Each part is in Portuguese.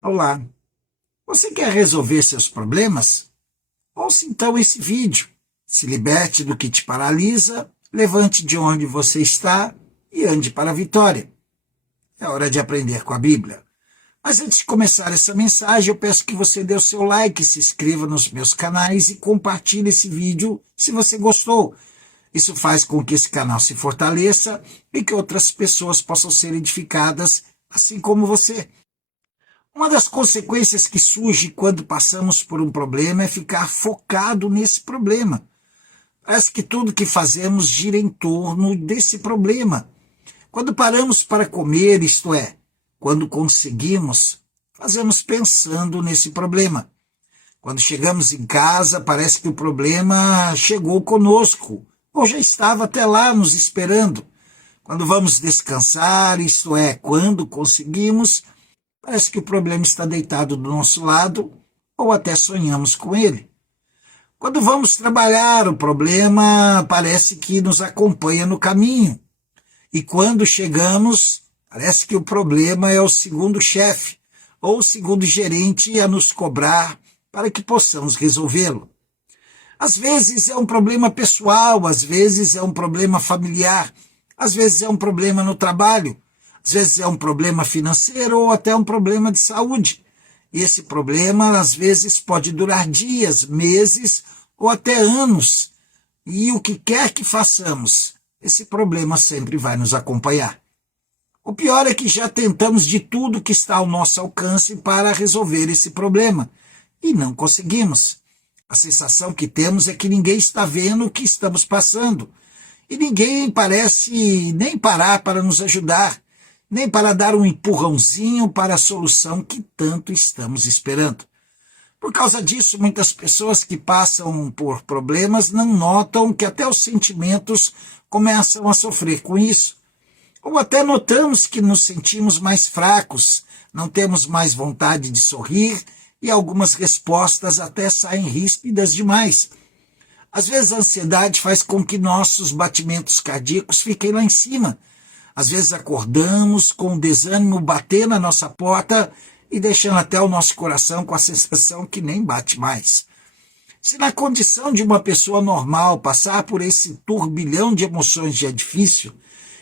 Olá, você quer resolver seus problemas? Ouça então esse vídeo. Se liberte do que te paralisa, levante de onde você está e ande para a vitória. É hora de aprender com a Bíblia. Mas antes de começar essa mensagem, eu peço que você dê o seu like, se inscreva nos meus canais e compartilhe esse vídeo se você gostou. Isso faz com que esse canal se fortaleça e que outras pessoas possam ser edificadas, assim como você. Uma das consequências que surge quando passamos por um problema é ficar focado nesse problema. Parece que tudo que fazemos gira em torno desse problema. Quando paramos para comer, isto é, quando conseguimos, fazemos pensando nesse problema. Quando chegamos em casa, parece que o problema chegou conosco, ou já estava até lá nos esperando. Quando vamos descansar, isto é, quando conseguimos, parece que o problema está deitado do nosso lado ou até sonhamos com ele. Quando vamos trabalhar, o problema parece que nos acompanha no caminho. E quando chegamos, parece que o problema é o segundo chefe ou o segundo gerente a nos cobrar para que possamos resolvê-lo. Às vezes é um problema pessoal, às vezes é um problema familiar, às vezes é um problema no trabalho, às vezes é um problema financeiro ou até um problema de saúde. E esse problema, às vezes, pode durar dias, meses ou até anos. E o que quer que façamos, esse problema sempre vai nos acompanhar. O pior é que já tentamos de tudo que está ao nosso alcance para resolver esse problema e não conseguimos. A sensação que temos é que ninguém está vendo o que estamos passando e ninguém parece nem parar para nos ajudar, nem para dar um empurrãozinho para a solução que tanto estamos esperando. Por causa disso, muitas pessoas que passam por problemas não notam que até os sentimentos começam a sofrer com isso. Ou até notamos que nos sentimos mais fracos, não temos mais vontade de sorrir e algumas respostas até saem ríspidas demais. Às vezes a ansiedade faz com que nossos batimentos cardíacos fiquem lá em cima. Às vezes acordamos com o desânimo bater na nossa porta e deixando até o nosso coração com a sensação que nem bate mais. Se na condição de uma pessoa normal passar por esse turbilhão de emoções já é difícil,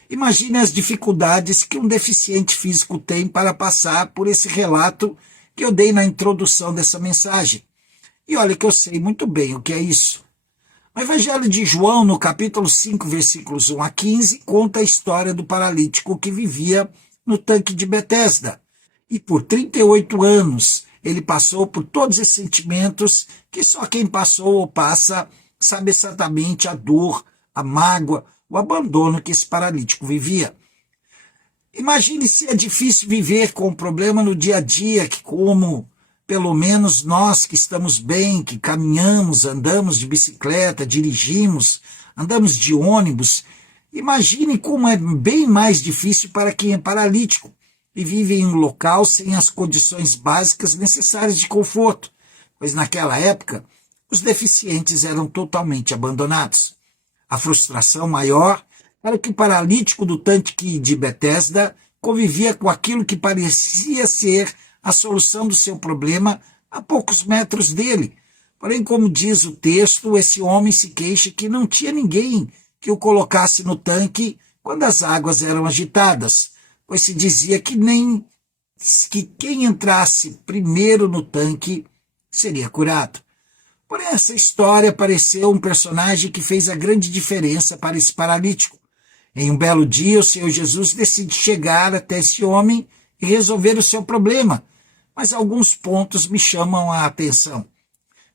imagine as dificuldades que um deficiente físico tem para passar por esse relato que eu dei na introdução dessa mensagem. E olha que eu sei muito bem o que é isso. O Evangelho de João, no capítulo 5, versículos 1 a 15, conta a história do paralítico que vivia no tanque de Betesda. E por 38 anos ele passou por todos esses sentimentos que só quem passou ou passa sabe exatamente a dor, a mágoa, o abandono que esse paralítico vivia. Imagine se é difícil viver com o problema no dia a dia, que como pelo menos nós que estamos bem, que caminhamos, andamos de bicicleta, dirigimos, andamos de ônibus, imagine como é bem mais difícil para quem é paralítico e vive em um local sem as condições básicas necessárias de conforto, pois naquela época os deficientes eram totalmente abandonados. A frustração maior era que o paralítico do tanque de Betesda convivia com aquilo que parecia ser a solução do seu problema a poucos metros dele. Porém, como diz o texto, esse homem se queixa que não tinha ninguém que o colocasse no tanque quando as águas eram agitadas, pois se dizia que quem entrasse primeiro no tanque seria curado. Porém, essa história pareceu um personagem que fez a grande diferença para esse paralítico. Em um belo dia, o Senhor Jesus decide chegar até esse homem e resolver o seu problema, mas alguns pontos me chamam a atenção.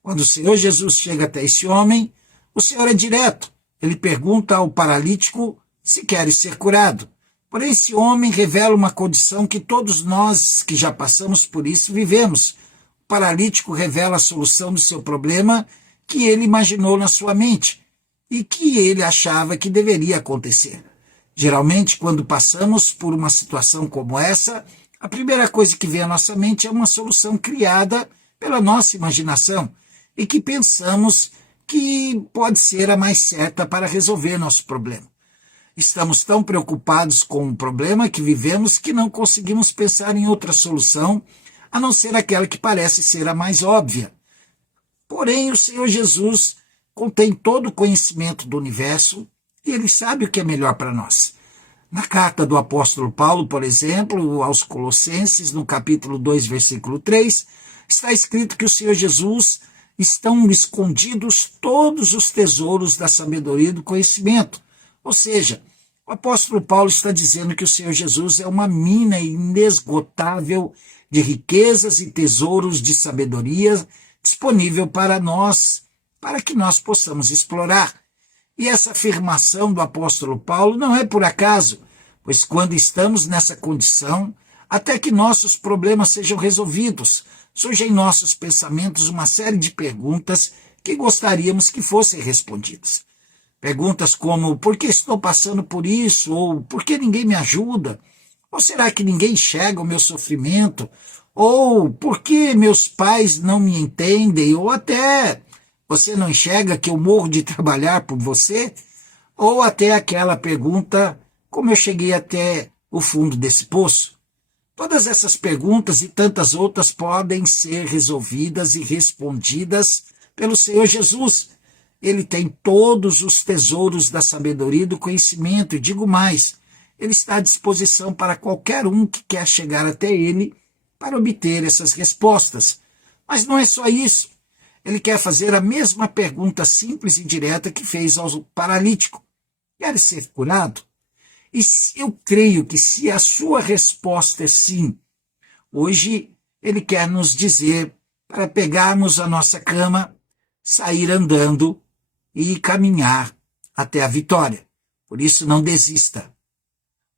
Quando o Senhor Jesus chega até esse homem, o Senhor é direto. Ele pergunta ao paralítico se quer ser curado. Porém, esse homem revela uma condição que todos nós que já passamos por isso vivemos. O paralítico revela a solução do seu problema que ele imaginou na sua mente e que ele achava que deveria acontecer. Geralmente, quando passamos por uma situação como essa, a primeira coisa que vem à nossa mente é uma solução criada pela nossa imaginação e que pensamos que pode ser a mais certa para resolver nosso problema. Estamos tão preocupados com o problema que vivemos que não conseguimos pensar em outra solução a não ser aquela que parece ser a mais óbvia. Porém, o Senhor Jesus contém todo o conhecimento do universo e ele sabe o que é melhor para nós. Na carta do apóstolo Paulo, por exemplo, aos Colossenses, no capítulo 2, versículo 3, está escrito que o Senhor Jesus estão escondidos todos os tesouros da sabedoria e do conhecimento. Ou seja, o apóstolo Paulo está dizendo que o Senhor Jesus é uma mina inesgotável de riquezas e tesouros de sabedoria disponível para nós, para que nós possamos explorar. E essa afirmação do apóstolo Paulo não é por acaso, pois quando estamos nessa condição, até que nossos problemas sejam resolvidos, surgem em nossos pensamentos uma série de perguntas que gostaríamos que fossem respondidas. Perguntas como: por que estou passando por isso? Ou por que ninguém me ajuda? Ou será que ninguém enxerga o meu sofrimento? Ou por que meus pais não me entendem? Ou até: você não enxerga que eu morro de trabalhar por você? Ou até aquela pergunta: como eu cheguei até o fundo desse poço? Todas essas perguntas e tantas outras podem ser resolvidas e respondidas pelo Senhor Jesus. Ele tem todos os tesouros da sabedoria e do conhecimento, e digo mais, ele está à disposição para qualquer um que quer chegar até ele para obter essas respostas. Mas não é só isso. Ele quer fazer a mesma pergunta simples e direta que fez ao paralítico: queres ser curado? E eu creio que se a sua resposta é sim, hoje ele quer nos dizer para pegarmos a nossa cama, sair andando e caminhar até a vitória. Por isso, não desista.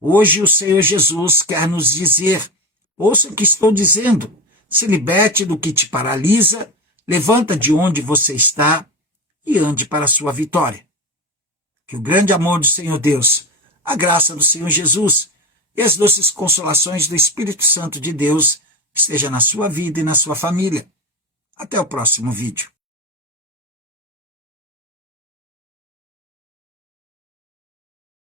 Hoje o Senhor Jesus quer nos dizer: ouça o que estou dizendo, se liberte do que te paralisa, levanta de onde você está e ande para a sua vitória. Que o grande amor do Senhor Deus, a graça do Senhor Jesus e as doces consolações do Espírito Santo de Deus esteja na sua vida e na sua família. Até o próximo vídeo.